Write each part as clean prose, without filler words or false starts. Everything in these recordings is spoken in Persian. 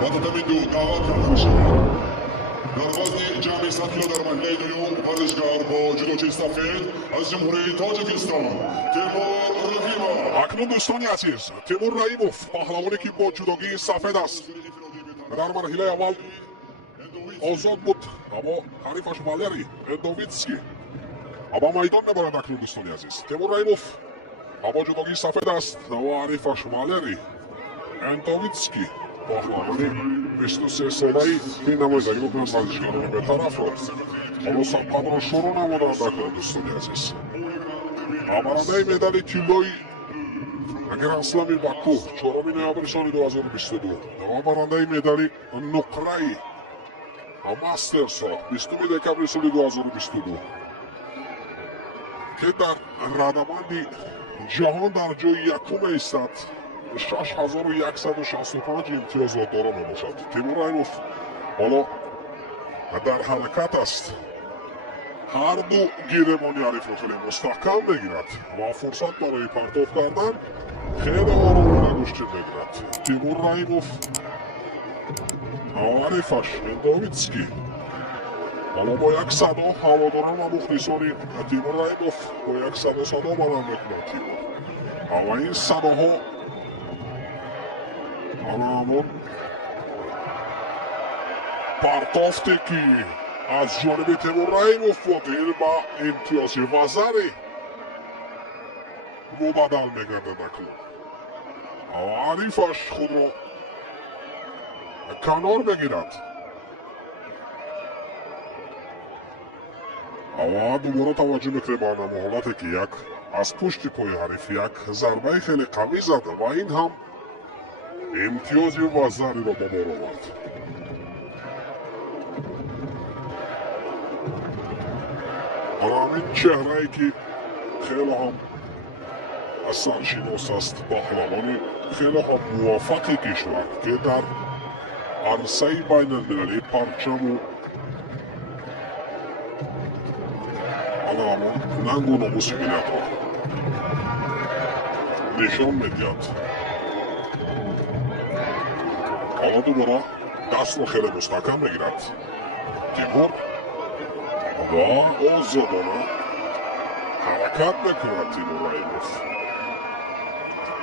در وزن جمعی 100 کیلو در محله دوم ورزشگر با جودوچی سفید از جمهوری تاجیکستان تیمور رحیماف. اکنون دوستان عزیز تیمور رحیموف پهلوانی که با جودوگی سفید است در مرحله اول آزاد بود اما حریفش والری اندوویتسکی اما میدان میبرد. اکنون دوستان عزیز تیمور رحیموف با جودوگی سفید است و حریفش والری اندوویتسکی پهلوانی 23 ساله‌ای که نمایندگی می‌کند ورزشکاران برطرف را. حالا سبقت را شروع نمودند اکنون دوستان عزیز. برنده مدال کیلوی گرند اسلم باکو 4 نوامبر سال 2022 و برنده مدال نقره ماسترز 20 دکامبر سال 2022 که در رده‌بندی جهان در جای یکم ایستاد 6165 امتیازات دارا میباشد. تیمور رحیموف حالا در حرکت است هر دو گیرمانی حریف را خیلی مستحکم بگیرد و فرصت برای پرتاب کردن خیلی آرام نگوشتی بگیرد. تیمور رحیموف و حریفش اندوویتسکی حالا با یک صدا هواداران و مخلصان تیمور رحیموف با یک صدا بلند میکنند تیمور و این صداها همون پرتافتی که از جانب تیمور رحیموف واقعی با امتیاز وزری مبادل میگردد اکنون و حریفش خود را کنار بگیرد و دوباره توجه میکنه به آن حالتی که یک از پشت پای حریف یک ضربه خیلی قوی زد و این هم امتیاز وزری را با بار آورد. حالا همین چهره‌ای که خیلی هم سرشناس است پهلوانی خیلی هم موفق کشور که در عرصه بین المللی پرچم و حالا همون ننگ و ناموس ملت را نشان میدهد. حالا دوباره دست رو خیلی مستحکم میگیرد تیمور و آزادانه حرکت میکند. تیمور رحیموف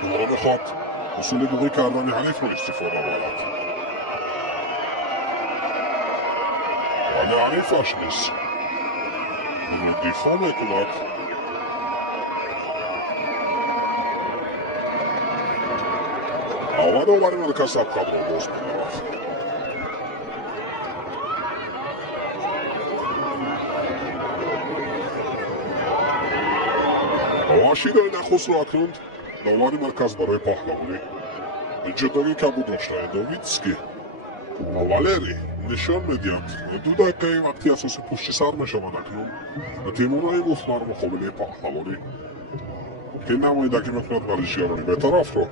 دوباره میخواد اصول گوی کردن حریف رو استفاده باید ولی حریفش نیست رو دفاع میکند آمده و برای مرکز سبقت را باز می‌دارد. آواشی داری نخست را اکنون داور مرکز برای پهلوانی جدایی کبود داشته اندوویتسکی و والری نشان میدهند 2 دقیقه وقتی اساس پشت سر میشود اکنون تیمور رحیموف بر مقابله پهلوانی که نمایندگی میکند ورزشکاران برطرف را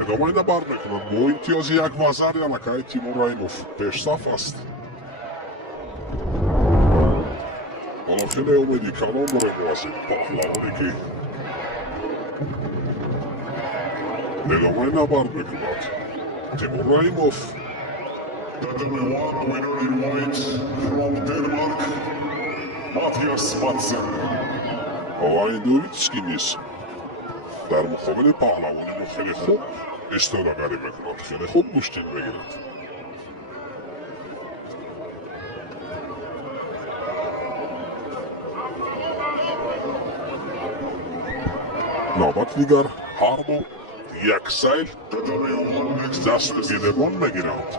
ادامه بر میکند. با امتیاز یک وزر علکه تیمور رحیموف پیش صف است. حالا خیلی امیدی کلام برای موازی پهلوانی که ادامه بر میکند. تیمور رحیموف The number 1 winner in white from Denmark, Mathias Madsen. و اندوویتسکی نیست در مقابل پهلوانی رو خیلی خوب استفاده‌گری میکند، خیلی خوب گوشتین میگیرد. نوبت دیگر هر دو یک سیل دست گیربان میگیرند.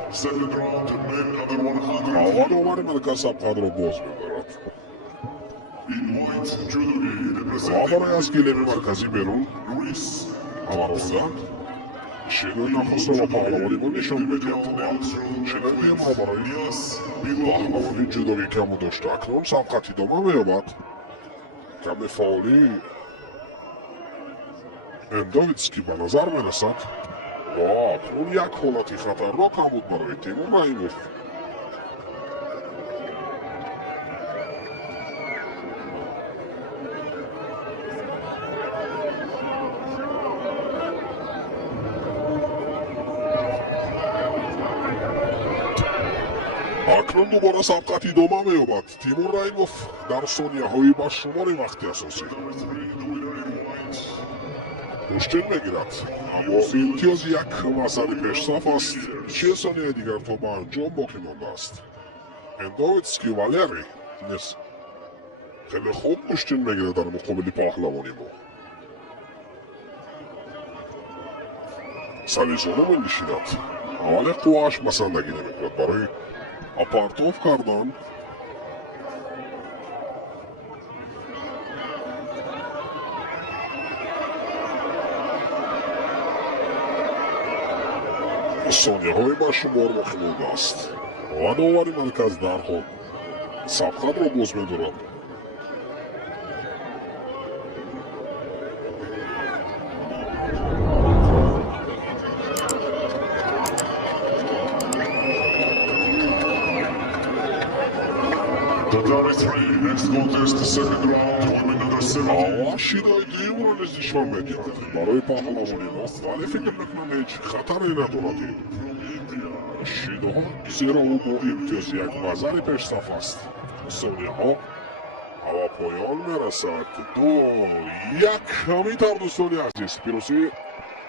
آقا دوباره مرکز سبقت را باز میدارد و برای از گیلم مرکزی بیرون آوردند. شیدوی نخست و پهلوانی با نشان میدهد شیدوی ما برای پهلوانی جودوی کم داشته اکنون سبقت ادامه مییابد. کم فعالی اندوویتسکی به نظر میرسد و اکنون یک حالتی خطرناک هم بود برای تیمور رحیموف. اکنون دوباره سبقت ادامه می‌یابد. تیمور رحیماف در ثانیه‌های با شمار وقت اساسی پشتین میگیرد، اما امتیاز یک مسئله پیشرفت است. 40 ثانیه دیگر تا به انجام باقی مانده است. اندویتسکی والری نیز خیلی خوب پشتین میگیرد در مقابل پهلوانی ما. سلیزانه می نشیند، ولی قواش بسندگی نمیکند برای اپارتوف کردن. ثانیه های با شمار باقی مانده است و داوری مرکز درها سبقت را باز می‌دارد. شیدای دویم را نیز نشان می‌دهد برای پهلوانی ما، ولی فکر می‌کنم هیچ خطری ندارد. شیداها زیرا او با امتیاز یک نظر پیشرفت است. ثانیه‌ها و پایان می‌رسد. 2-1 همینطور دوستان عزیز پیروزی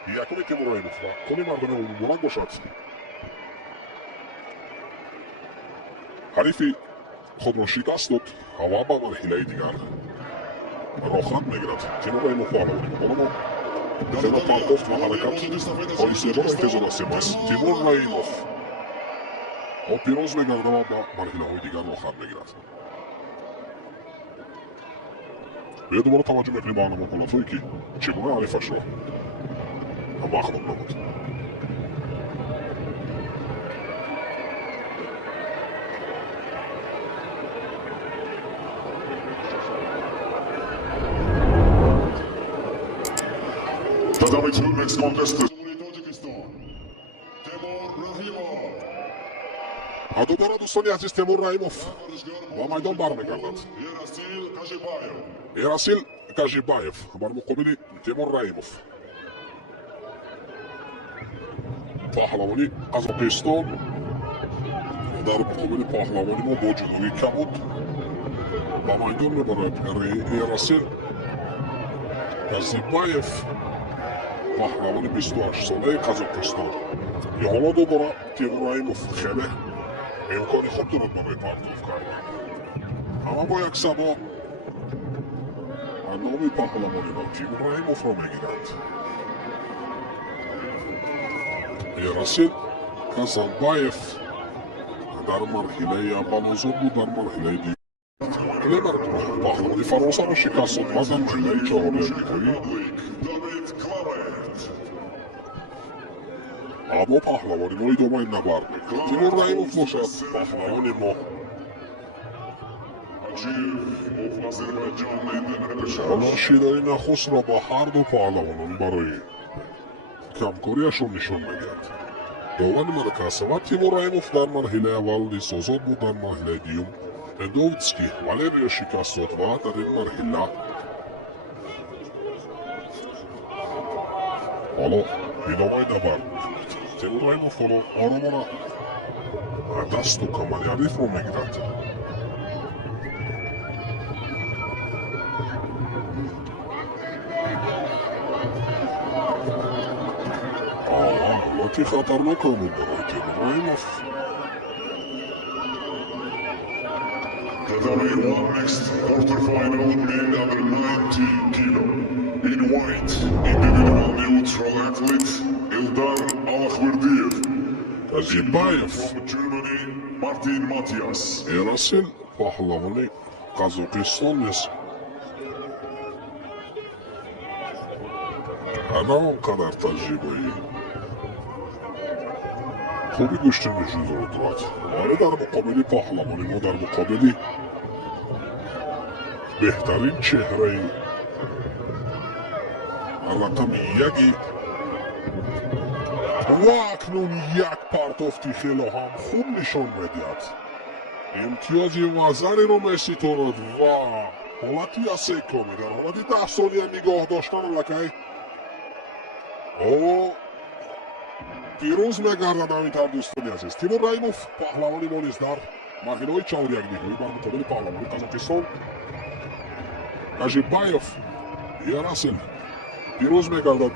یکم تیمور راهیموف و کنی مردم ارومبارک باشد. حریف خود را شکست داد و به مرحله دیگر راحت میگیرد. تیمور راهیموف پهلوانی ما خیلی پرتافت و حرکت های سیبان انتظار است. تیمور راهیموف و پیروز میگردد و به مرحله های دیگر راحت میگیرد. بیا دوباره توجه میکنیم به آنها مقالات هایی که چگونه حریفش را مخلوق نمود. Dadame to next contest. Tajikistan. Temur Raҳимов. دوباره دوستان عزیز تیمور راهیموف با میدان برمیگردد. ایراسیل کاژیبایف بر مقابل تیمور راهیموف. پهلوانی قزاقستان در مقابل پهلوانی ما با جودوی کبود با میدان میبرد. ایراسیل کاژیبایف پهلوانی 28 ساله قزاقستان. یا حالا دوباره تیمور راهیموف خیلی امکانی خوب دارد برای پرتاف کردن، اما با یک سبا نام پهلوانی با تیمور راهیموف را میگیرد. ایراسیل کاژیبایف در مرحله اول آزاد بود، در مرحله دیگر پهلوانی فرانسه را شکست داد و در مرحله چهارم امریکایی اما پهلوانی ما ادامه نبرد میکند. تیمور راهیموف باشد پهلوانی ما. حالا شیدای نخست را با هر دو پهلوانان برای کمکاریشان نشان میدهد. داوری مرکز و تیمور راهیموف در مرحله اول نیز آزاد بود، در مرحله دوم اندویتسکی والری را شکست داد و در این مرحله حالا ادامه نبرد میکند. تیمور راهیموف حالا آرامانه دست و کمر حریف را میگیرد. حالتی خطرناک آمون برای تیمور راهیموف. Tatame won next quarterfinal men under 90 kilo. In white, individual neutral athlete Eldar Alakhverdiev. Kazibbayev. From Germany, Martin Matias. ایراسیل پهلوانی قزاقستان نیست. نه اونقدر تجربه‌ای خوبی گوشت وجود رو دارد، ولی در مقابل پهلوانی ما، در مقابل بهترین چهره رقم یکی و اکنون یک پرتافتی خیلی هم خوب نشان میدهد. امتیازی وزری رو می‌ستاند و حالتی اسیکو میدن، حالتی 10 ثانیه نگاه داشتن لکه پیروز میگردد همینطور دوستان عزیز. تیمور رحیموف پهلوانی ما نیز در مرحله چهار یک نهایی بر مقابل پهلوان قزاقستان نجیببایف یاراسل پیروز میگردد.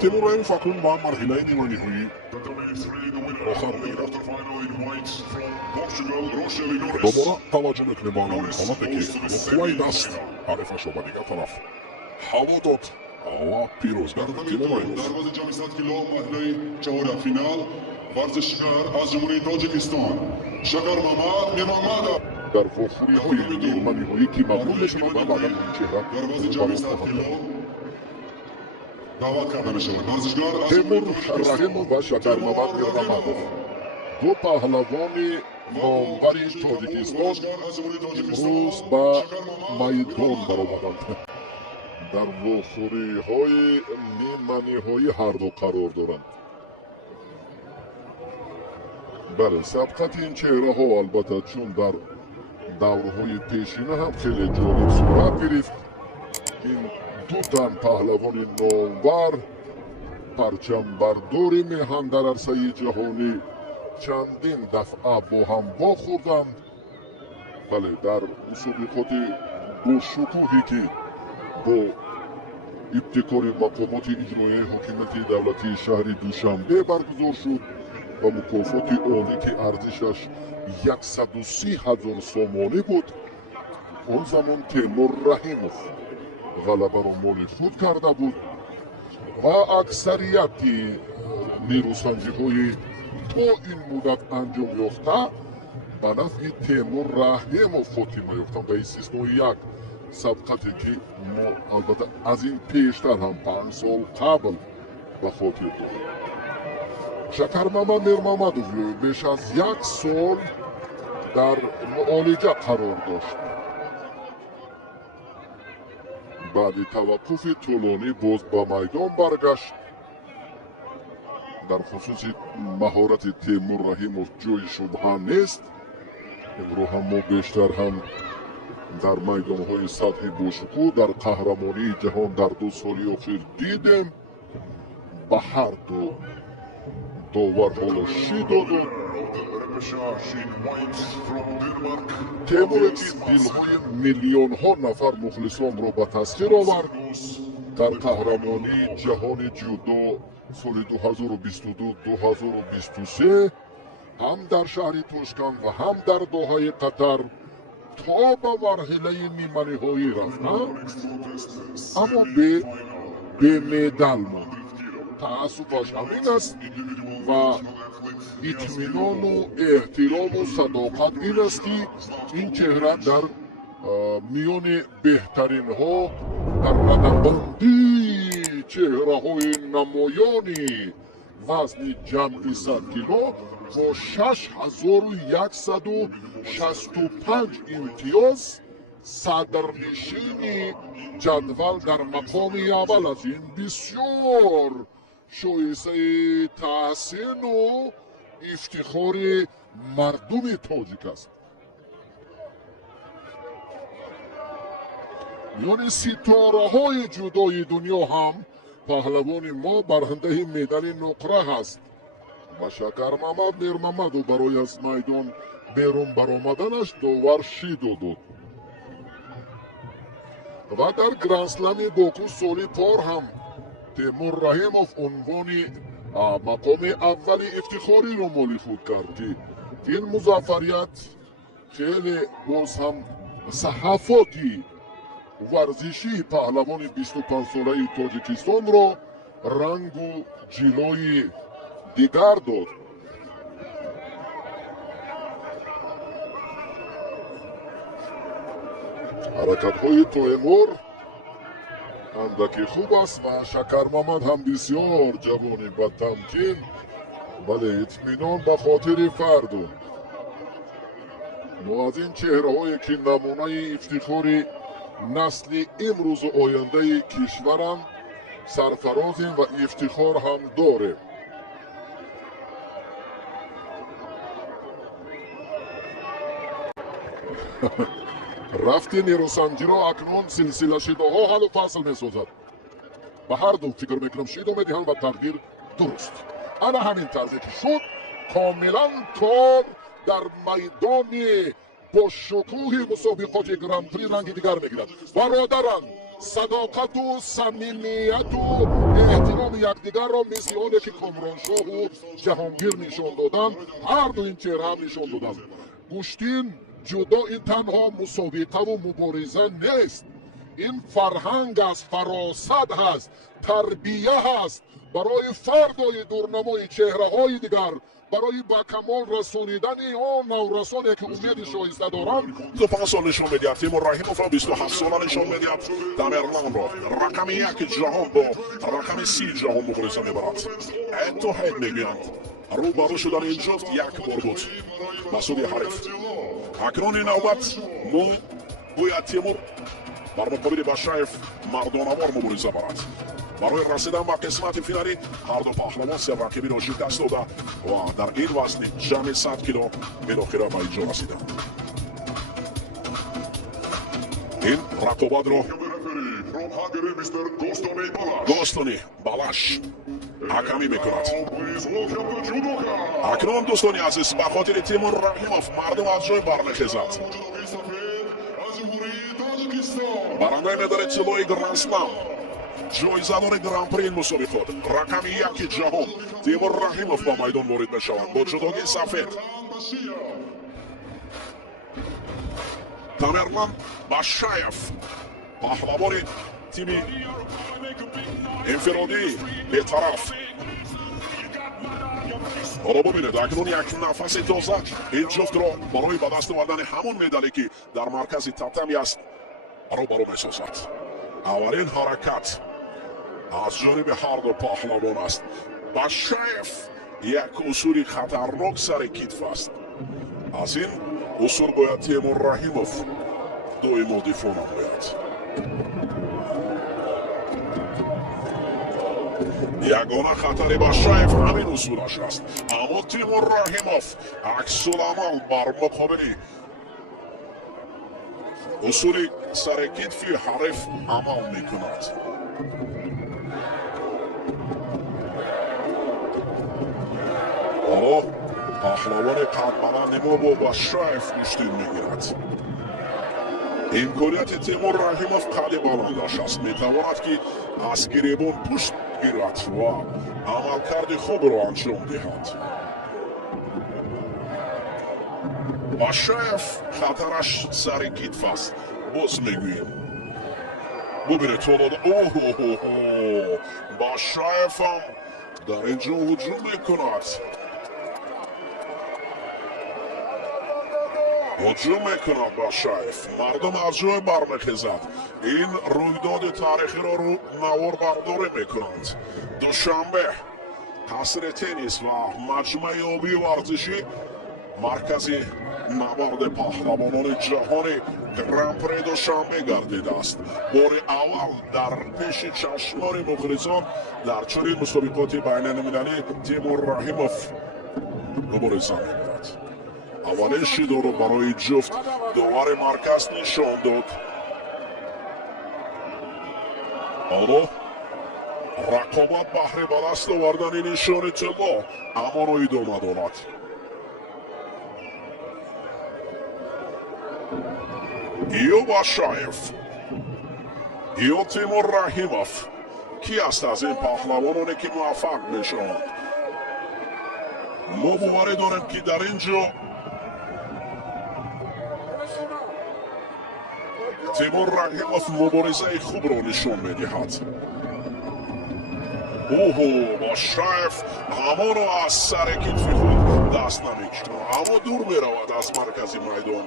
تیمور رحیموف اکنون با مرحله نیمه نهایی آخر میگیرد. دوباره توجه میکنیم با حالتی که مخوید است حریفش رو به دیگر طرف هوا داد و پیروز گردد. تیمور رحیموف دروازه جام 100 کیلو مرحله چهارم فینال ورزشکار از جمهوری تاجیکستان شکر محمد در فخوری های نیمه نهایی که مغلوب میشوند و بعدا این چهره دروازه جام 100 کیلو دعوت کرده میشود. ورزشکار تیمور رحیموف و شکر محمد میرغمادوف دو پهلوان نامور تاجیکستان امروز به میدان برآمدند. در فخوری های نیمه نهایی هر دو قرار دارند. بله سبقت این چهره ها البته چون در دورهای پیشینه هم خیلی جالب صورت گرفت. این دو تن پهلوان نامور پرچم برداری میهن در عرصه جهانی چندین دفعه با هم واخوردند. بله در مسابقات با شکوهی که با ابتکار مقامات اجرایی حکومت دولتی شهر دوشنبه برگزار شد و مکافات عالی که ارزشش 130,000 سامانه بود، اون زمان تیمور رحیموف غلبه را مال خود کرده بود و اکثریت نیروسنجی های تا این مدت انجام یافته به نفع تیمور رحیموف خاتمه یافتند به استثنای یک سبقتی که ما البته از این پیشتر هم 5 سال قبل به خاطر داریم. شکر محمد میرمامدوف بیش از 1 سال در معالجه قرار داشت. بعد توقف طولانی باز به میدان برگشت. در خصوص مهارت تیمور رحیموف جای شبهه نیست. امروز هم ما بیشتر هم در میدان‌های سطح باشکوه در قهرمانی جهان در 2 سال اخیر دیدیم. به هر دو داور حالا شی داد. تیمور دلهای میلیون ها نفر مخلصان را به تسخیر آورد. در قهرمانی جهان جودو سال 2022-2023 هم در شهر توشکند و هم در دوحه قطر تا به مرحله نیمه نهایی رفتند، اما به مدال ماند. تأسفش همین است و اطمینان و احترام و صداقت این است که این چهره در میان بهترین ها در ردبندی چهره های نمایانی وزن جمعی 100 کیلو با 6165 امتیاز صدرنشین جدول در مقام اول از این بسیار شایسته تحسین و افتخار مردم تاجیک است. میان ستاره های جودوی دنیا هم پهلوان ما برنده مدال نقره هست و شکر محمد میرمامدوف برای از میدان بیرون برآمدنش داور شی داد. و در گرند اسلم باکو سال پار هم تیمور رحیموف عنوان مقام اول افتخاری رو مال خود کرد که این موفقیت خیلی باز هم صحافتی ورزشی پهلوان 25 ساله تاجیکستان را رنگ و جلوی دیگر داد. حرکت های تیمور اندکی خوب است و شکر محمد هم بسیار جوانی با تمکین. بله اطمینان به خاطر فرد. ما از این چهره هایی که نمونه افتخار نسل امروز و آینده کشورم سرفرازیم و افتخار هم داره. рафти нерӯсанҷиро акнун силсила шидоҳо ҳаллу фасл месозад. ба ҳар ду фикр мекунам шидо медиҳанд ва тақдир дуруст. ана ҳамин тарзе ки шуд комилан кор дар майдони бо шукӯҳи мусобиқоти гран-при ранги дигар мегирад. бародаранд, садоқату самимияту эҳтироми якдигарро мисли оне ки комроншоҳу ҷаҳонгир нишон доданд, ҳар ду ин чеҳра нишон доданд. гӯштин ҷудо ин танҳо мусобиқаву мубориза нест. ин фарҳанг аст, фаросат ҳаст, тарбия ҳаст барои фардои дурнамои чеҳраҳои дигар, барои ба камол расонидани он наврасоне ки умеди шоиста доранд. 25 سال نشون میدهد تیمور رحیموف 27 ساله نشون میدهد تمرلان را رقم 1 جهان با رقم 30 جهان مبارزه میبرد. اتحاد میگویند روبرو شدن این جفت یک بار بود. مسعود حریف اکنون این نوبت گوید تیمور بر مقابل باشایف مردانوار مبارزه برد. برای رسیدن به قسمت فینالی هر دو پهلوان سه رقیبی را شکست داده و در این وزن جمع 100 کیلو بالاخره به اینجا رسیدند. این رقابت را گوستونی بالاش حکمی میکند. اکنون دوستانی عزیز به خاطر تیمور رحیموف مردم از جای برمیخیزد. برنده مدال طلای گرند اسلام جایزه‌دار گران پری این مسابقات رقم 1 جهان تیمور رحیموف با میدان وارد میشوند با جودوگی سفید. تمرلان باشایف پهلوان تیم انفرادی بی‌طرف. حالا ببینید اکنون یک نفس تازه این جفت را برای به دست آوردن همون مدالی که در مرکز تتمی است برو میسازد. اولین حرکت از جانب هر دو پهلوان است. باشایف یک اصول خطرناک سر کتف است. از این اصول باید تیمور رحیموف دویم دفاع نماید. یگانه خطر باشایف همین اصولش است، اما تیمور رحیموف عکس العمل بر مقابل اصول سر کتف حریف عمل میکند. حالا پهلوان قدمنه نمو با باشایف گوشتین میگیرد. امکانیت تیمور رحیموف خیلی بالندش است. میتواند که از گریبان پشت گیرد و عملکرد خوب را انجام دهد. باشایف خطرش سر کتف است. باز میگوییم ببینید تو داده باشایف هم در اینجا هجوم میکند. هجوم میکند باشایف. مردم از جای برمیخیزد. این رویداد تاریخی را رو نوار برداری میکنند. دوشنبه قصر تنیس و مجمع آبی ورزشی مرکزی نبرد پهلوانان جهانی گرند پری دوشنبه گردیده است. بار اول در پیش چشمان مخلصان در چنین مسابقات بین‌المللی تیمور رحیموف مبارزه می‌کند. اولین شیدو رو برای جفت دوار مرکز نشان داد. حالا رقابت بهر به دست آوردن نشان طلا اما رو ادامه دارد. یا باشایف یا تیمور رحیموف کی است از این پهلوانانی که موفق میشوند؟ ما باور داریم که در اینجا تیمور رحیموف مبارزه خوب را نشان میدهد. باشایف اما را از سر کتف خود دست نمیکشد اما دور میرود از مرکز میدان.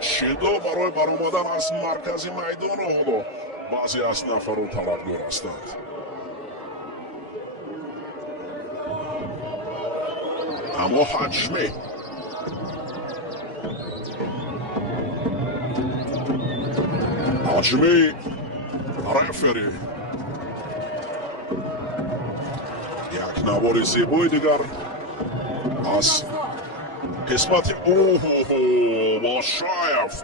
شیدا برای برآمدن از مرکز میدان حالا بعضی از نفران طلبگار هستند. اما حجمی رفری یک نوار زیبای دیگر از قسمت باشایف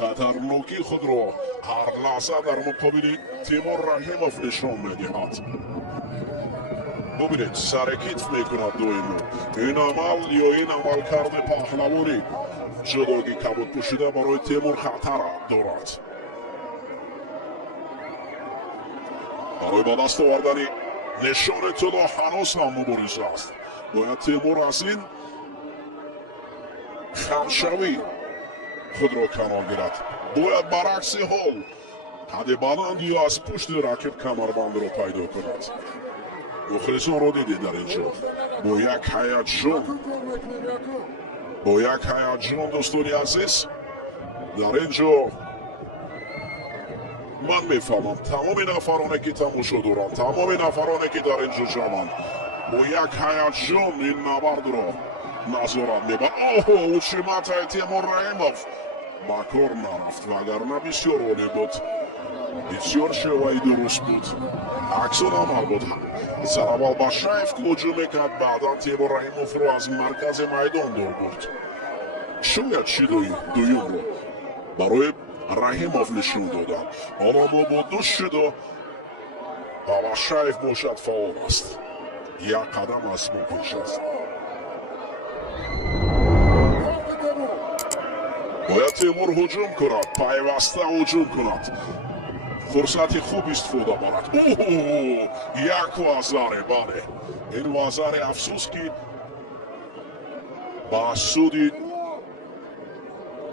خطرناکی خود را هر لحظه در مقابل تیمور رحیموف نشان می‌دهد. ببینید سر کتف میکند دویمو. این عمل یا این عمل کرده پهلوانی جودوگی کبود پوشیده برای تیمور خطر دارد. برای با دست آوردن نشان طلا هنوز هم مبارزه است. باید تیمور از این خمشوی خود را کنار گیرد. باید برعکس حال حد بلند یا از پشت رکیب کمربند را پیدا کند. مخلصان را دیدید در اینجا با یک هیجان دوستان عزیز در اینجا من میفهمم تمام نفرانی که تماشا دارند، تمام نفرانی که در اینجا جمعند با یک هیجان این نبرد را نظارت می‌کنند. اوه اوچیمت تیمور رحیموف با کار نرفت وگرنه بسیار عالی بود، بسیار شیوه‌ای درست بود، عکس‌ال عمل بود. ضربال باشایف که هجوم میکرد بعدا تیمور رحیموف رو از مرکز میدان دور برد. شاید چی دویم رو برای رحیموف نشون دادن. حالا ما با دوست شده و باشایف باشد فعال است. یک قدم از ما پیش است. باید تیمور هجوم کند، پیوسته هجوم کند، فرصت خوب استفاده برد. یک وزاره، بله این وزاره افسوس که با سودی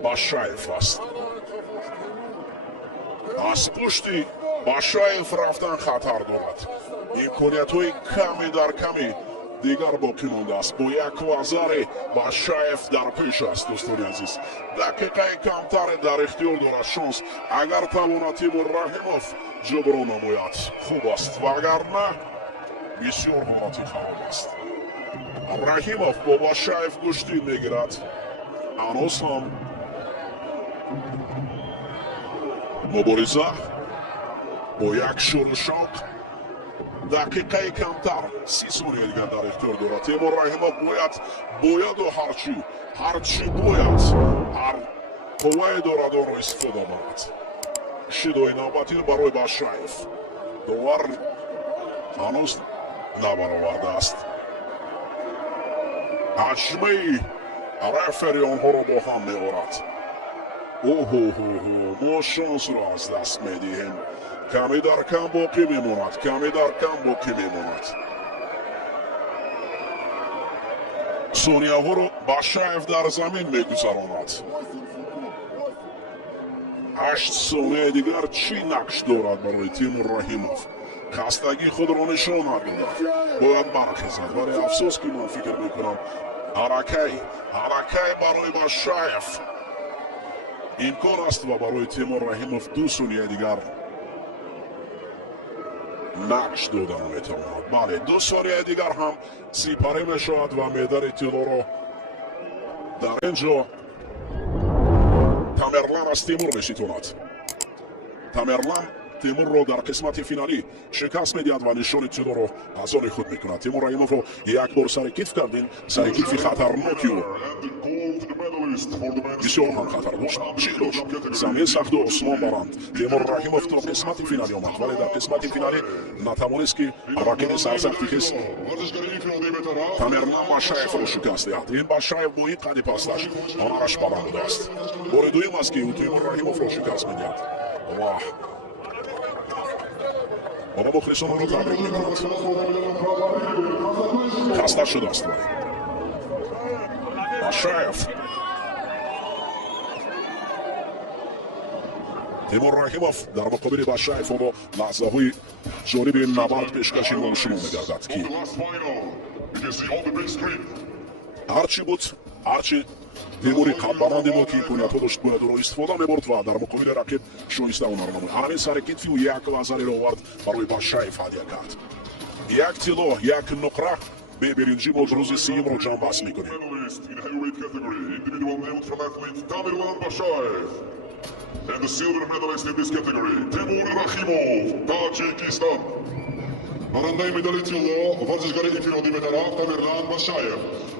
باشایف است. از پشتی باشایف رفتن خطر دارد. امکانیت های کمی در کمی دیگر باقی مانده است. با یک وزاره باشایف در پیش است دوستان عزیز. دقیقه کمتر در اختیار دارد شانس اگر تواند تیمور رحیموف جبران نماید خوب است وگرنه بسیار حالتی خراب است. رحیموف با باشایف گشتی میگیرد. هنوز هم مبارزه با یک شور شوق دقیقه کمتر 30 ثانیه دیگر در اختیار دارد. تیمور رحیموف باید و هرچی باید هر قوه دارد آن را استفاده برد. شیدوی نوبتی برای باشایف داور هنوز نبرآورده است. حجمه رفری آنها را با هم می‌آورد. ما شانس را از دست می‌دهیم. کمی در کم باقی میماند. ثانیه ها رو باشایف در زمین میگذراند. 8 ثانیه دیگر چی نقش دارد برای تیمور رحیموف؟ خستگی خود را نشان ندادد. باید برخیزد ولی افسوس که من فکر میکنم حرکه برای باشایف امکان است و برای تیمور رحیموف 2 ثانیه دیگر نقش دادن میتواند. بله 2 ثانیه دیگر هم سپری میشود و میدان طلا را در اینجا تامرلان از تیمور میشتواند. تامرلان تیمور را در قسمت فینالی شکست میدهد و نشان طلا را از آن خود میکند. تیمور رحیموف را یک بار سر کتف کردین، سر کتفی خطرناکی و بسیار هم خطر داشت. زمین سخت و آسمان بارند. تیمور رحیموف تا قسمت فینالی آمد ولی در قسمت فینالی نتوانست که رقیب سرسختی که تامرلان باشایف را شکست دهد. این باشایف با این قد پستش آنرش بلند بوده است. بار دویم است که او تیمور رحیموف را شکست میدهد. بابا مخلصان را تبریک میکند. خسته شده است ولی باشایف تیمور رحیموف در مقابل باشایف با لحظه های جالب این نبرد پیشکشی ما شما میگردد که هرچی بود هرچی تیموری قدبلند ما که امکانیت ها داشت باید را استفاده میبرد و در مقابل رقیب شایسته اون را نمود. همین سر کتفی و یک وزاری را آورد برای باشایف هدیه کرد. یک طلا یک نقره به برنجی ما روز سیم را جمع بحث میکنیم. And the silver medalist in this category, Temur Raҳимов, Tajikistan. برنده مدال طلا ورزشکار انفرادی به طرف تامرلان باشاєв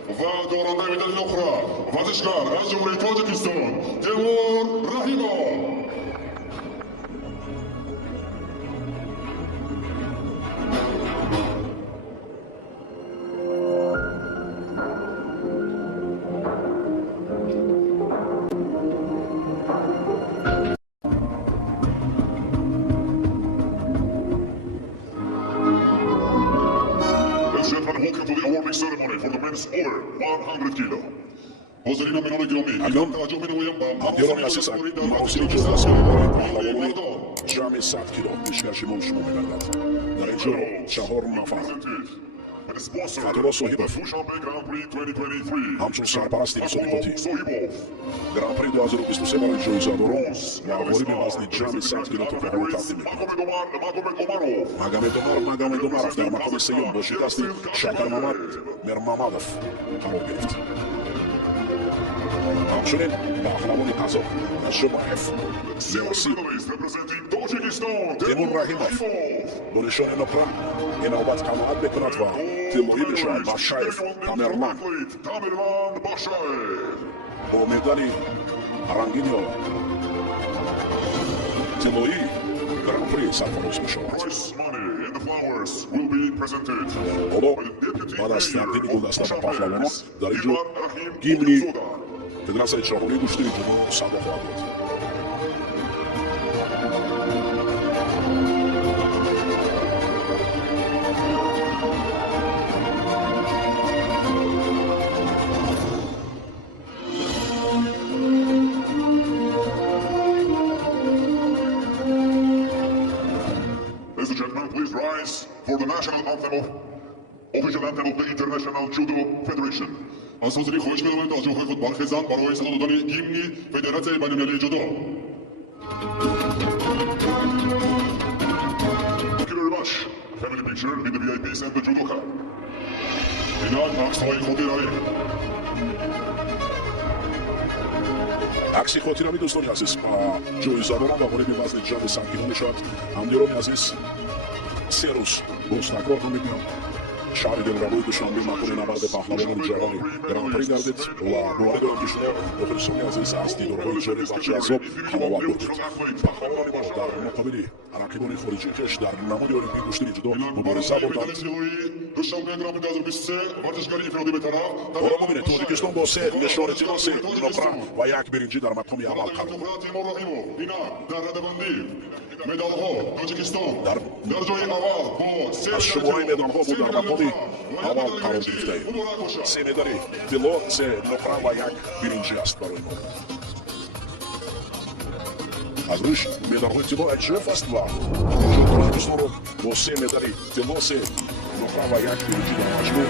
و دارنده مدال نقره ورزشکار از جمهوری تاجیکستان تیمور رحیمov. Welcome to the awarding ceremony for the men's over 100 kilo. حاضرین منان گرامی الان توجه می‌نماییم به مدیران عزیز مراسم جدا از پهلوانی جمع 100 کیلو پیشکشیمان شما می‌گردد. در اینجا 4 نفر فاتورا صاحبوف همچون سرپرست تیم سابقاتی گراند پری 2023 برای جایزه‌داران و وارد وزن جمع 100 کیلو تا پهلو تبدیل می‌کنند. ماگомедомаров در مقام سیوم با شکست شکرمحمد میرمامدوف قرار گرفت. همچنین پهلوان قزاق ژمایف یوسی تیمور رحیماف با نشان نقره این نوبت قناعت میکند و طلایی میشود باشاєв تامرلان با مدال رنگین طلایی گراند پری سرفراز میشود. حالا بعد از تقدیم گلدسته به پهلوانان در اینجا گیمنی فدراسیون جهانی گوشت جودو صدا خواهد بود. Ladies and gentlemen, please rise for the national anthem of official anthem of the International Judo Federation. از حاضرین خواهش می‌کنم تا از جاهای خود برخیزند برای صدا دادن گیمنی فدراسیون بین‌المللی جودو. Thank you very much. Family picture in the VIP center judoka. اینان عکس‌های خاطره‌ای. عکسی خاطره‌ای دوستان عزیز جایزه‌داران و وارد وزن جمع 100 کیلو میشود. همدیران عزیز 3 روز باز تکرار می‌کنم. شهر دلربای دوشنبه مکان نبرد پهلوانان جهانی گراند پری گردید و وارد آن کشور مخلصان عزیز از دیدارهای جالب و جذاب حمایت بودید. پهلوانان ما در مقابل رقیبان خارجی کش در نماد المپیک کشتی جودو مبارزه بردند. حالا می‌بینید تاجیکستان با 3 نشان طلا 3 نقره و 1 برنجی در مقام اول قرار مدال‌ها تاجیکستان در جای اول با از شماره مدال‌ها بود در مقام اول قرار گرفته. 3 مدال طلا 3 نقره و 1 برنجی است برای ما. از روش مدال‌های طلا اجرف است و تاجیکستان رو با 3 مدال طلا 3 نقره و 1 برنجی در مجموع